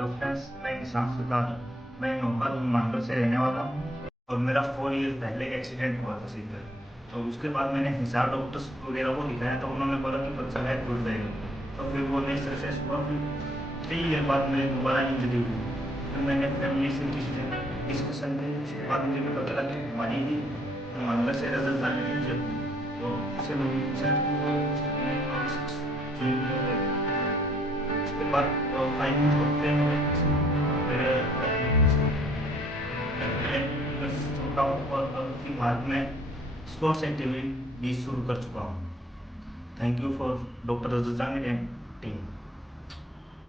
Doctors मैं हिसाब से था। मैं नौका मांडर से रहने वाला हूँ और मेरा 4 ईयर पहले एक्सीडेंट हुआ था सिर पे। तो उसके बाद मैंने हिसार डॉक्टर्स वगैरह को दिखाया तो उन्होंने बोला कि बच्चा है टूट जाएगा। तो फिर वो नहीं सक्सेस हुआ। फिर 3 ईयर बाद मेरी दोबारा इंजरी हुई। फिर मैंने फैमिली से डिस्कशन की। उसके बाद मुझे पता चला कि हमारी ही मांडर से रजत जाने की जरूरत है। तो इसे लोग उसके बाद फाइनल हफ्ते में मेरे छोटा और अब फिलहाल मैं स्पोर्ट्स एक्टिविटी भी शुरू कर चुका हूँ। Thank you for doctor Rajat Jamil and team.